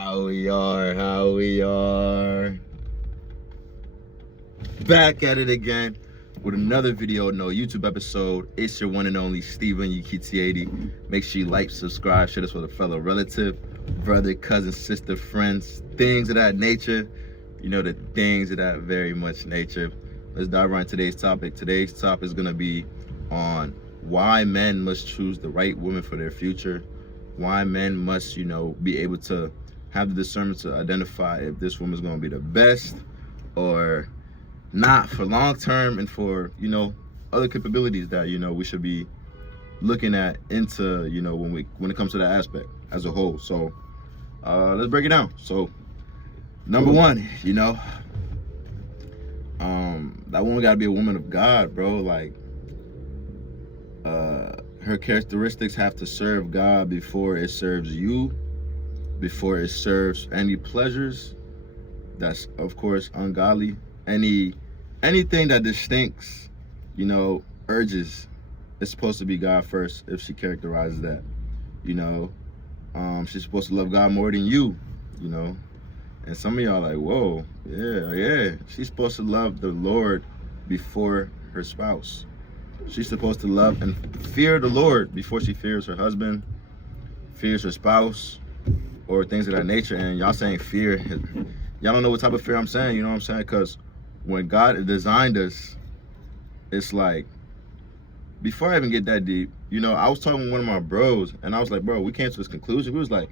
How we are. Back at it again with another video, no YouTube episode. It's your one and only Steven Ukiti80. Make sure you like, subscribe, share this with a fellow relative, brother, cousin, sister, friends, things of that nature. You know, the things of that very much nature. Let's dive right into today's topic. Today's topic is gonna be on why men must choose the right woman for their future. Why men must, be able to have the discernment to identify if this woman's going to be the best or not for long term, and for other capabilities that we should be looking at into when it comes to that aspect as a whole. So let's break it down. So number one, that woman got to be a woman of God, bro. Like her characteristics have to serve God before it serves you, before it serves any pleasures that's of course ungodly. Anything that distincts urges, it's supposed to be God first. If she characterizes that, she's supposed to love God more than you, and some of y'all like, whoa, yeah, she's supposed to love the Lord before her spouse. She's supposed to love and fear the Lord before she fears her husband, fears her spouse, or things of that nature. And y'all saying fear, y'all don't know what type of fear I'm saying, you know what I'm saying? Because when God designed us, it's like, before I even get that deep, I was talking with one of my bros, and I was like, bro, we came to this conclusion. We was like,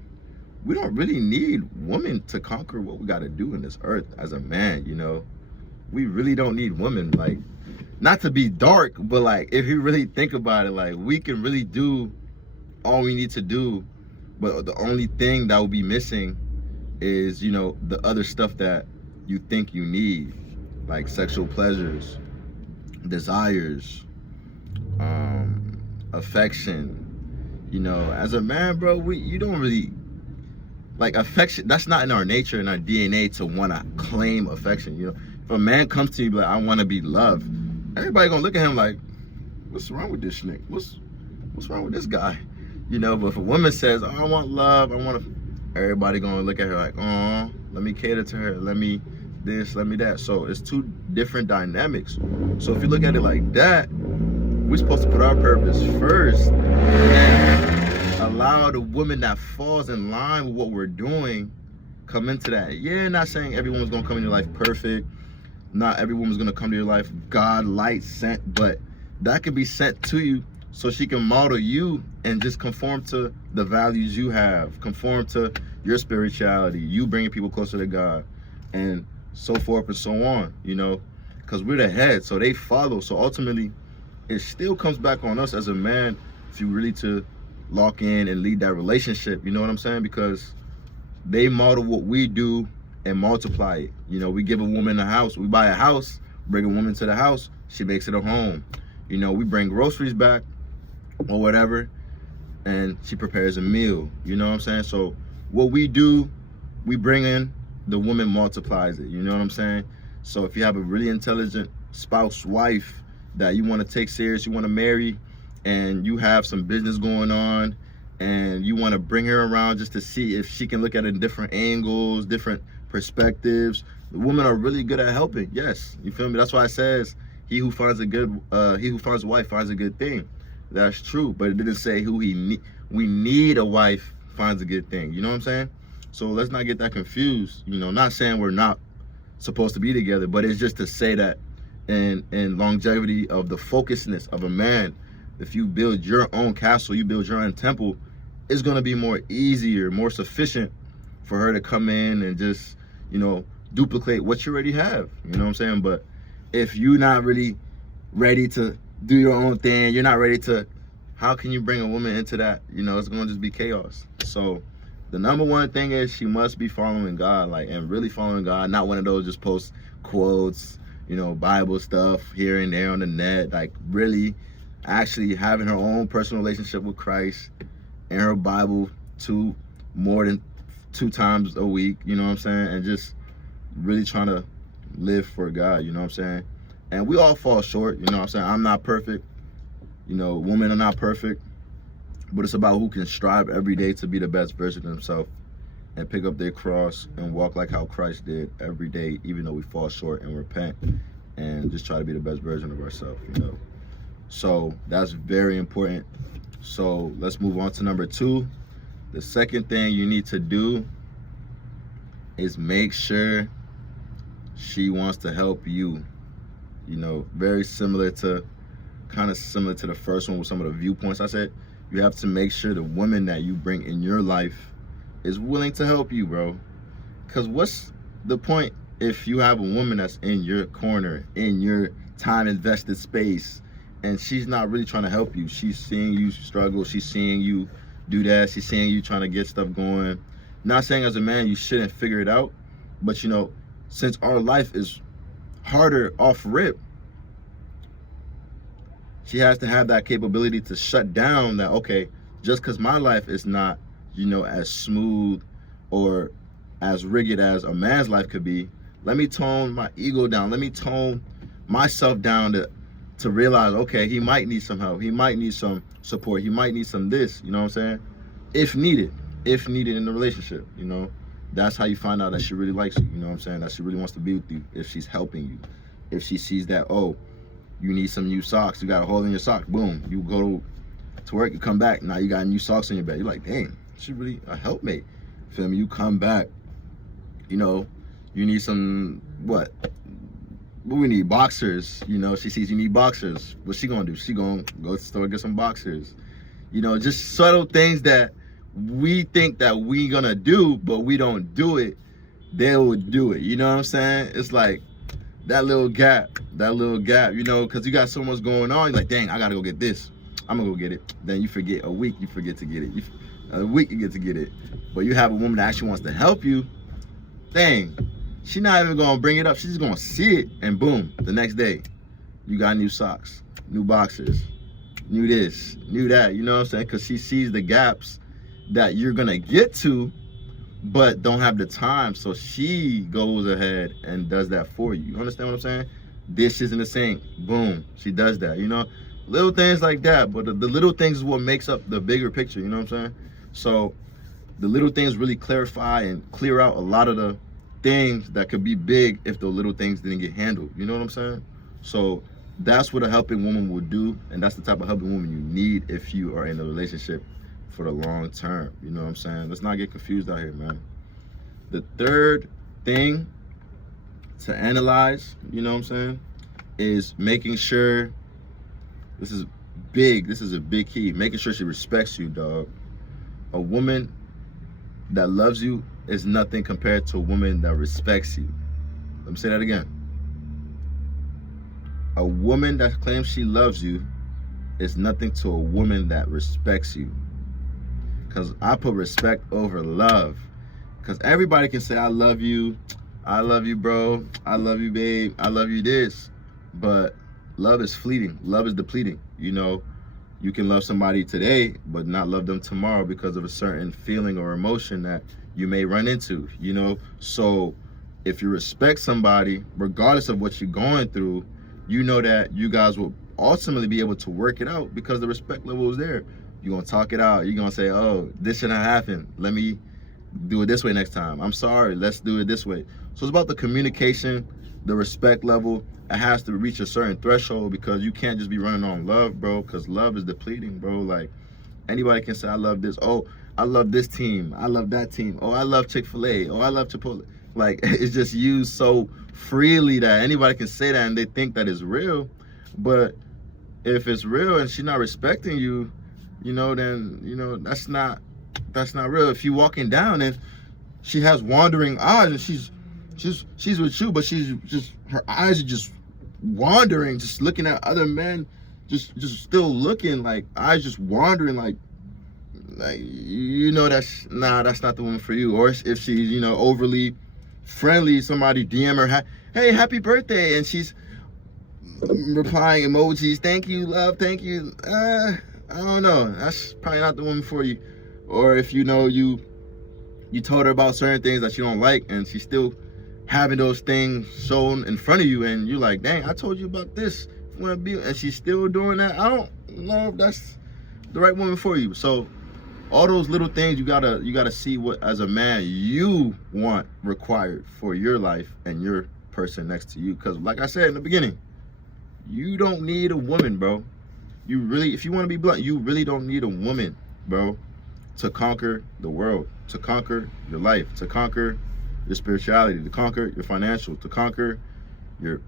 we don't really need women to conquer what we got to do in this earth as a man, We really don't need women. Like, not to be dark, but like, if you really think about it, like, we can really do all we need to do, but the only thing that will be missing is the other stuff that you think you need, like sexual pleasures, desires, affection. As a man, bro, you don't really like affection. That's not in our nature, in our DNA, to want to claim affection. If a man comes to you like, I want to be loved, everybody gonna look at him like, what's wrong with this nigga? What's wrong with this guy? But if a woman says, oh, I want love, everybody gonna look at her like, oh, let me cater to her, let me this, let me that. So it's two different dynamics. So if you look at it like that, we're supposed to put our purpose first and allow the woman that falls in line with what we're doing come into that. Yeah, not saying every woman's gonna come in your life perfect. Not every woman's gonna come to your life God light sent, but that can be sent to you so she can model you and just conform to the values you have, conform to your spirituality, you bringing people closer to God, and so forth and so on, because we're the head, so they follow. So ultimately, it still comes back on us as a man if you really to lock in and lead that relationship, you know what I'm saying? Because they model what we do and multiply it. We give a woman a house, we buy a house, bring a woman to the house, she makes it a home. We bring groceries back or whatever, and she prepares a meal, you know what I'm saying? So what we do, we bring in, the woman multiplies it, you know what I'm saying? So if you have a really intelligent spouse, wife that you want to take serious, you want to marry, and you have some business going on, and you want to bring her around just to see if she can look at it in different angles, different perspectives. The women are really good at helping. Yes, you feel me? That's why it says, he who finds a wife finds a good thing. That's true, but it didn't say we need a wife finds a good thing. You know what I'm saying? So let's not get that confused. Not saying we're not supposed to be together, but it's just to say that in longevity of the focusedness of a man, if you build your own castle, you build your own temple, it's gonna be more easier, more sufficient for her to come in and just, duplicate what you already have. You know what I'm saying? But if you're not really ready to do your own thing, you're not ready to, how can you bring a woman into that? It's gonna just be chaos. So the number one thing is she must be following God, and really following God, not one of those just post quotes, Bible stuff here and there on the net, like really actually having her own personal relationship with Christ and her Bible more than 2 times a week, you know what I'm saying? And just really trying to live for God, you know what I'm saying? And we all fall short, you know what I'm saying? I'm not perfect, women are not perfect, but it's about who can strive every day to be the best version of themselves and pick up their cross and walk like how Christ did every day, even though we fall short, and repent and just try to be the best version of ourselves, you know. So that's very important. So let's move on to number 2. The second thing you need to do is make sure she wants to help you. You know, very similar to the first one with some of the viewpoints I said. You have to make sure the woman that you bring in your life is willing to help you, bro. Because what's the point if you have a woman that's in your corner, in your time invested space, and she's not really trying to help you? She's seeing you struggle. She's seeing you do that. She's seeing you trying to get stuff going. Not saying as a man you shouldn't figure it out, but you know, since our life is harder off rip, she has to have that capability to shut down that, okay, just because my life is not, you know, as smooth or as rigid as a man's life could be, let me tone my ego down. Let me tone myself down to realize, okay, he might need some help. He might need some support. He might need some this, you know what I'm saying? If needed in the relationship, you know. That's how you find out that she really likes you, you know what I'm saying? That she really wants to be with you, if she's helping you. If she sees that, oh, you need some new socks, you got a hole in your sock, boom, you go to work, you come back, now you got new socks in your bed. You're like, dang, she really a helpmate. Feel me? You come back, you know, you need some, what we need? Boxers. You know, she sees you need boxers. What's she gonna do? She gonna go to the store and get some boxers. You know, just subtle things that we think that we gonna do, but we don't do it. They would do it. You know what I'm saying? It's like that little gap, you know, because you got so much going on. You're like, dang, I gotta go get this. I'm gonna go get it. Then you forget a week, you forget to get it. A week, you get to get it. But you have a woman that actually wants to help you. Dang, she's not even gonna bring it up. She's just gonna see it, and boom, the next day, you got new socks, new boxers, new this, new that. You know what I'm saying? Because she sees the gaps that you're gonna get to, but don't have the time, so she goes ahead and does that for you. You understand what I'm saying? Dishes in the sink, boom, she does that. You know, little things like that. But the little things is what makes up the bigger picture. You know what I'm saying? So the little things really clarify and clear out a lot of the things that could be big if the little things didn't get handled. You know what I'm saying? So that's what a helping woman will do, and that's the type of helping woman you need if you are in a relationship for the long term. You know what I'm saying? Let's not get confused out here, man. The third thing to analyze, you know what I'm saying, is making sure, this is big, this is a big key, making sure she respects you, dog. A woman that loves you is nothing compared to a woman that respects you. Let me say that again. A woman that claims she loves you is nothing to a woman that respects you. Because I put respect over love. Because everybody can say, I love you, bro, I love you, babe, I love you this. But love is fleeting. Love is depleting. You know, you can love somebody today, but not love them tomorrow because of a certain feeling or emotion that you may run into, you know? So if you respect somebody, regardless of what you're going through, you know that you guys will ultimately be able to work it out because the respect level is there. You're going to talk it out. You're going to say, oh, this shouldn't happen. Let me do it this way next time. I'm sorry. Let's do it this way. So it's about the communication, the respect level. It has to reach a certain threshold because you can't just be running on love, bro, because love is depleting, bro. Like, anybody can say, I love this. Oh, I love this team. I love that team. Oh, I love Chick-fil-A. Oh, I love Chipotle. Like, it's just used so freely that anybody can say that and they think that it's real. But if it's real and she's not respecting you, you know, then, you know, that's not real. If you're walking down and she has wandering eyes and she's with you, but she's just, her eyes are just wandering, just looking at other men, just still looking, like eyes just wandering, like you know, that's not the woman for you. Or if she's, you know, overly friendly, somebody DM her, hey, happy birthday, and she's replying emojis, thank you, love, thank you. I don't know, that's probably not the woman for you. Or if you know you told her about certain things that you don't like and she's still having those things shown in front of you and you're like, dang, I told you about this, and she's still doing that, I don't know if that's the right woman for you. So All those little things you gotta see what as a man you want required for your life and your person next to you. Because like I said in the beginning, you don't need a woman, bro. You really, if you want to be blunt, you really don't need a woman, bro, to conquer the world, to conquer your life, to conquer your spirituality, to conquer your financial, to conquer your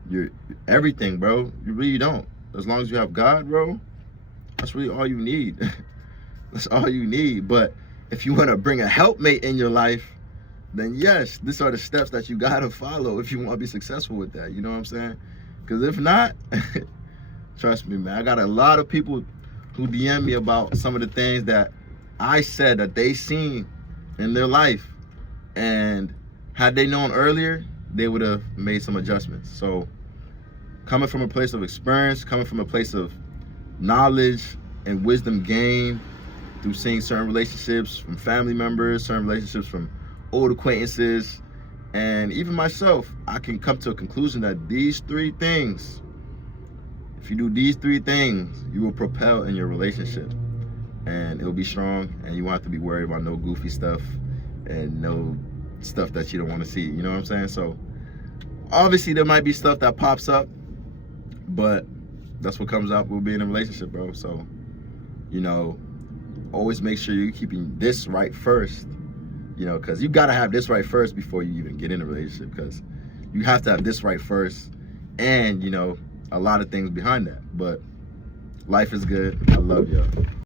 everything, bro. You really don't. As long as you have God, bro, that's really all you need. That's all you need. But if you want to bring a helpmate in your life, then yes, these are the steps that you gotta follow if you want to be successful with that. You know what I'm saying? Because if not, trust me, man, I got a lot of people who DM me about some of the things that I said that they seen in their life, and had they known earlier, they would have made some adjustments. So coming from a place of experience, coming from a place of knowledge and wisdom gained through seeing certain relationships from family members, certain relationships from old acquaintances, and even myself, I can come to a conclusion that these three things, if you do these three things, you will propel in your relationship, and it'll be strong, and you won't have to be worried about no goofy stuff and no stuff that you don't want to see. You know what I'm saying? So obviously there might be stuff that pops up, but that's what comes out with being in a relationship, bro. So, you know, always make sure you're keeping this right first, you know, because you got to have this right first before you even get in a relationship, because you have to have this right first, and, you know, a lot of things behind that. But life is good. I love y'all.